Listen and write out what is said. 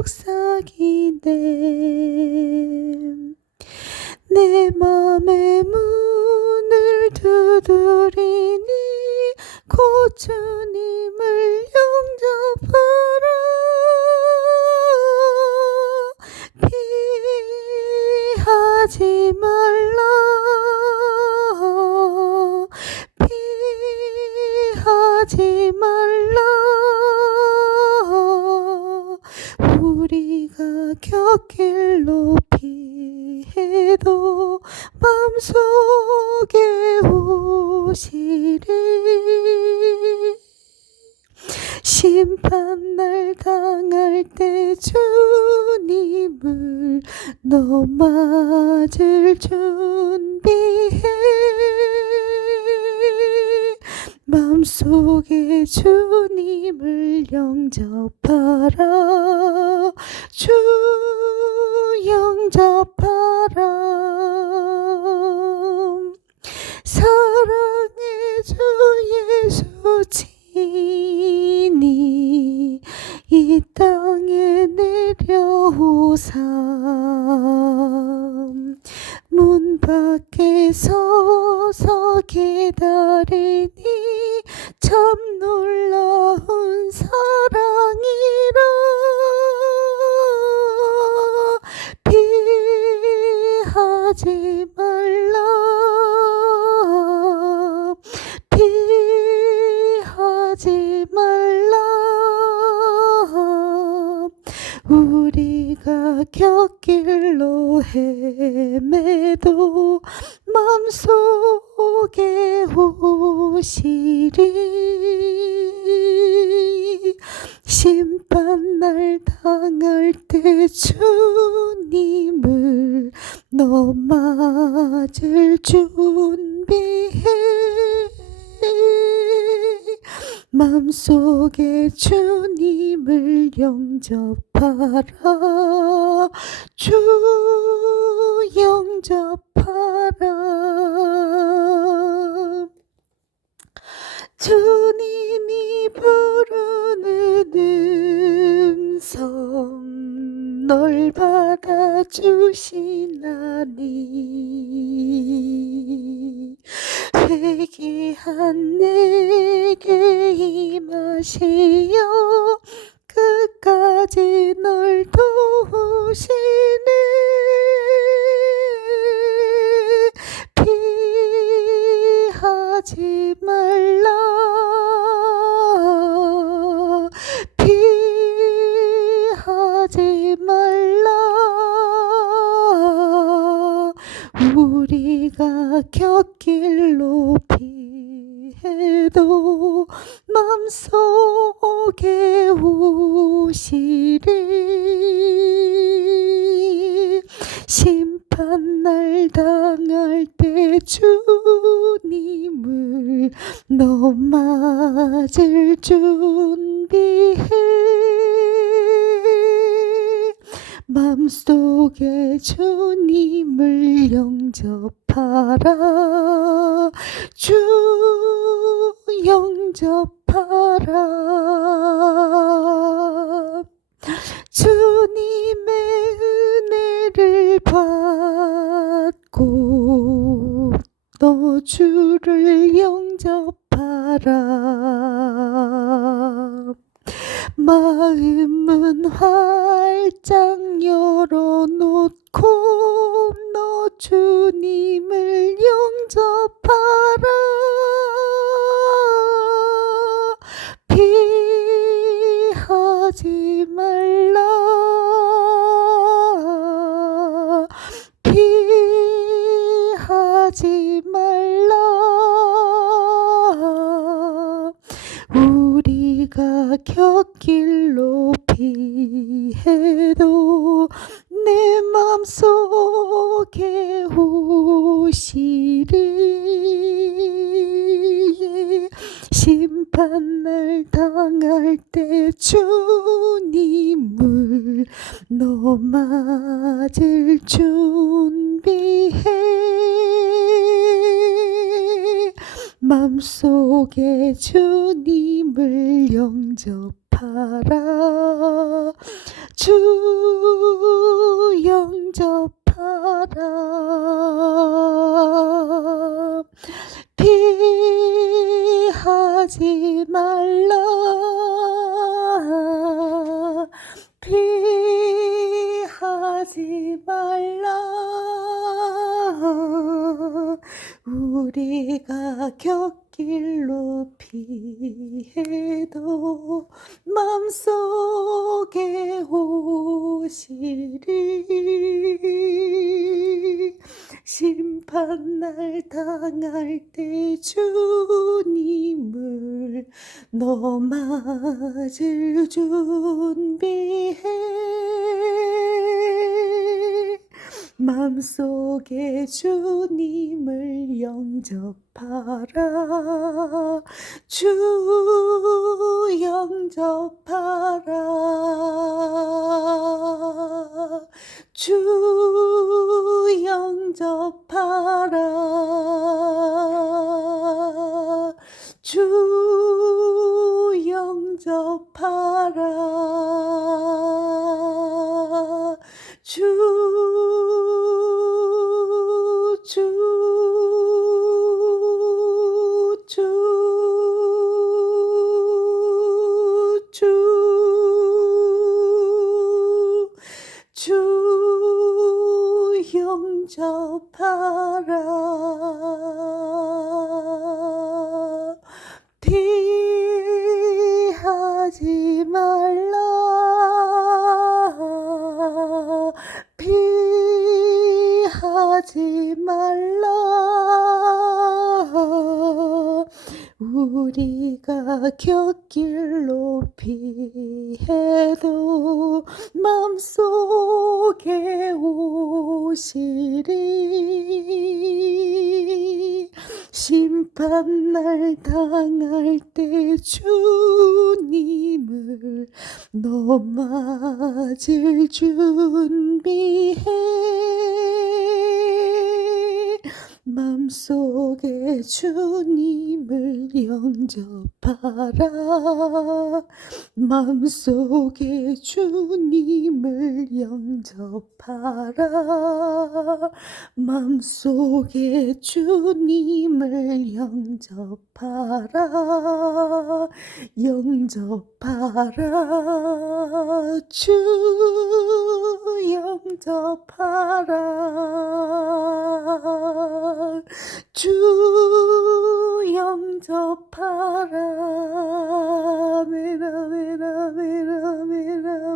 속삭이네 내 맘의 문을 두드리니 곧 주님을 영접하라. 피하지 말라. 피하지 말라 심판날 당할 때 주님을 너 맞을 준비해. 마음속에 주님을 영접하라. 주 내려오사 문 밖에 서서 기다리니 참 놀라운 사랑이라. 피하지 우리가 곁길로 헤매도 맘속에 오시리 심판 날 당할 때 주님을 너 맞을 준비해. 맘속에 주님을 영접 하라. 주 영접하라. 주님이 부르는 음성 널 받아주시나니. 회개한 내게 임하시어 끝까지 널 도우시 피해도 맘속에 오시리 심판날 당할 때 주님을 너 맞을 준비해. 맘속에 주님을 영접하라. 주 영접하라. 주님의 은혜를 받고 너 주를 영접하라. 마음은 활짝 열어놓고 너 주님을 영접하라 말라. 피하지 말라. 우리가 곁길로 피해도 내 맘속에 오시리 심판날 당할 때 주 맞을 준비해. 맘속에 주님을 영접하라. 주 영접하라. 피하지 말라 우리가 곁길로 피해도 맘속에 오시리 심판날 당할 때 주님을 너 맞을 준비해 맘속에 주님을 영접하라. 주 영접하라. 주 영접하라. 주 영접하라 곁길로 피해도 맘속에 오시리. 심판날 당할 때 주님을 너 맞을 준비해. 맘속에 주님을 영접 하라 맘속에 주님을 영접하라. 맘속에 주님을 영접하라. 영접하라. 주 영접하라. 주 저 바람이라. 미라 미라 미라 미라